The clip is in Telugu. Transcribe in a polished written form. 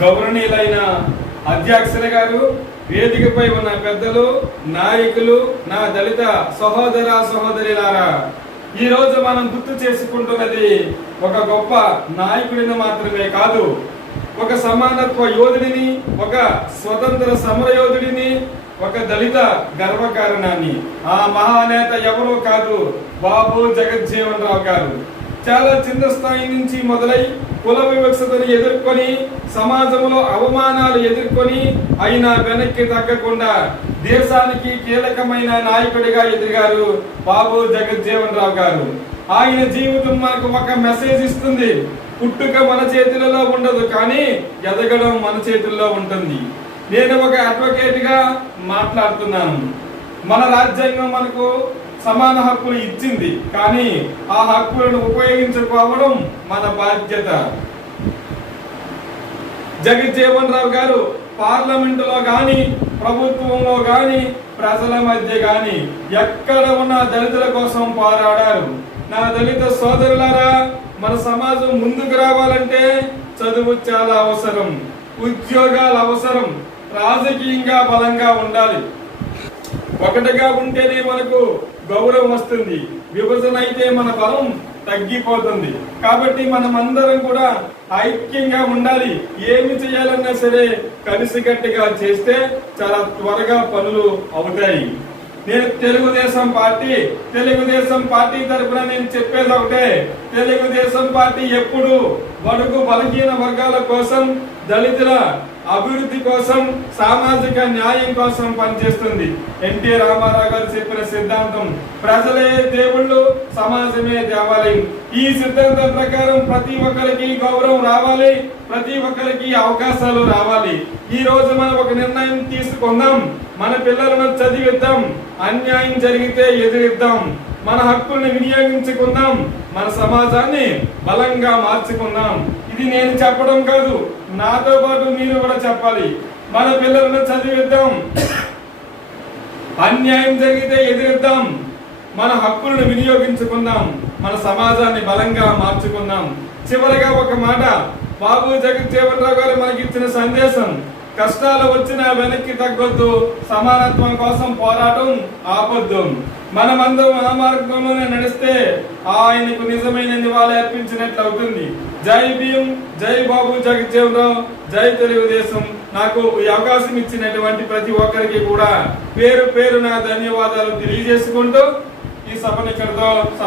గౌరవనీయులైన అధ్యక్షుల గారు, వేదికపై ఉన్న పెద్దలు, నాయకులు, నా దళిత సహోదర సహోదరులారా, ఈ రోజు మనం గుర్తు చేసుకుంటున్నది ఒక గొప్ప నాయకుడిని మాత్రమే కాదు, ఒక సమానత్వ యోధుడిని, ఒక స్వతంత్ర సమరయోధుడిని, ఒక దళిత గర్వకారణాన్ని. ఆ మహానేత ఎవరో కాదు, బాబు జగజ్జీవన్ రావు గారు. చాలా చిన్న స్థాయి నుంచి మొదలై కుల వివక్షతను ఎదుర్కొని, సమాజంలో అవమానాలు ఎదుర్కొని, అయినా వెనక్కి తగ్గకుండా దేశానికి కీలకమైన నాయకుడిగా ఎదిగారు బాబు జగజ్జీవన్ రావు గారు. ఆయన జీవితం మనకు ఒక మెసేజ్ ఇస్తుంది. పుట్టుక మన చేతులలో ఉండదు, కానీ ఎదగడం మన చేతుల్లో ఉంటుంది. నేను ఒక అడ్వకేట్ గా మాట్లాడుతున్నాను. మన రాజ్యాంగం మనకు సమాన హక్కులు ఇచ్చింది, కానీ ఆ హక్కులను ఉపయోగించుకోవడం మన బాధ్యత. జగజ్జీవన్ రావు గారు పార్లమెంటులో గాని, ప్రభుత్వంలో గాని, ప్రజల మధ్య గాని ఎక్కడ ఉన్న దళితుల కోసం పోరాడారు. నా దళిత సోదరులారా, మన సమాజం ముందుకు రావాలంటే చదువు చాలా అవసరం, ఉద్యోగాలు అవసరం, రాజకీయంగా బలంగా ఉండాలి. ఒకటిగా ఉంటేనే మనకు గౌరవం వస్తుంది. విభజన అయితే మన బలం తగ్గిపోతుంది. కాబట్టి మనమందరం కూడా ఐక్యంగా ఉండాలి. ఏమి చేయాలన్నా సరే కలిసికట్టుగా చేస్తే చాలా త్వరగా పనులు అవుతాయి. నేను తెలుగుదేశం పార్టీ తరఫున నేను చెప్పేది ఒకటే, తెలుగుదేశం పార్టీ ఎప్పుడు బడుగు బలహీన వర్గాల కోసం, దళితుల అభివృద్ధి కోసం, సామాజిక న్యాయం కోసం పనిచేస్తుంది. ఎన్టీ రామారావు గారు చెప్పిన సిద్ధాంతం ప్రజలే దేవుళ్ళు, సమాజమే దేవాలయం. ఈ సిద్ధాంతం ప్రకారం ప్రతి ఒక్కరికి గౌరవం రావాలి, ప్రతి ఒక్కరికి అవకాశాలు రావాలి. ఈ రోజు మనం ఒక నిర్ణయం తీసుకుందాం, మన పిల్లలను చదివిద్దాం, అన్యాయం జరిగితే ఎదిరిద్దాం, మన హక్కుల్ని వినియోగించుకుందాం, మన సమాజాన్ని బలంగా మార్చుకుందాం. ఇది నేను చెప్పడం కాదు, నాతో పాటు మీరు కూడా చెప్పాలి. మన పిల్లలను చదివిద్దాం, అన్యాయం జరిగితే ఎదిరిద్దాం, మన హక్కులను వినియోగించుకుందాం, మన సమాజాన్ని బలంగా మార్చుకుందాం. చివరిగా ఒక మాట, బాబు జగజ్జీవన్ రావు గారు మనకి ఇచ్చిన సందేశం, కష్టాలు వచ్చినా వెనక్కి తగ్గొద్దు, సమానత్వం కోసం పోరాటం ఆపొద్దు. మనమందరం ఆ మార్గంలోనే నడిస్తే ఆయనకు నిజమైన నివాళి అర్పించినట్లు అవుతుంది. జై భీమ్, జై బాబు జగజ్జీవన్ రావు, జై తెలుగుదేశం. నాకు ఈ అవకాశం ఇచ్చినటువంటి ప్రతి ఒక్కరికి కూడా పేరు పేరున ధన్యవాదాలు తెలియజేసుకుంటూ ఈ సభను ఇక్కడితో